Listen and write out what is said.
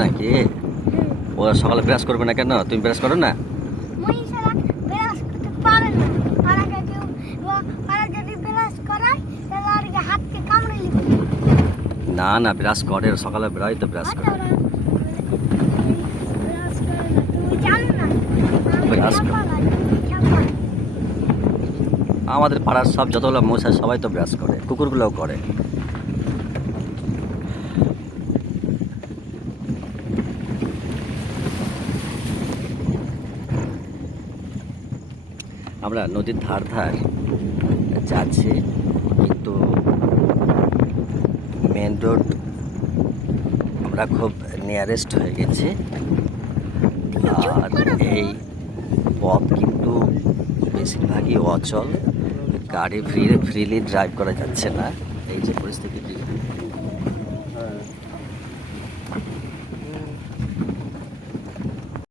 নাকি ও সকালে ব্রাশ করবে না কেন? তুমি ব্রাশ করো না? না না, ব্রাশ করে, সকালে বেরোয় তো ব্রাশ করে। আমাদের পাড়ার সব যতগুলো মশা সবাই তো ব্রাশ করে, কুকুরগুলোও করে। আমরা নদীর ধার ধার যাচ্ছি, কিন্তু মেন রোড আমরা খুব নিয়ারেস্ট হয়ে গেছি। আর এই পথ কিন্তু বেশিরভাগই অচল, গাড়ি ফ্রিলি ড্রাইভ করা যাচ্ছে না। এই যে পরিস্থিতি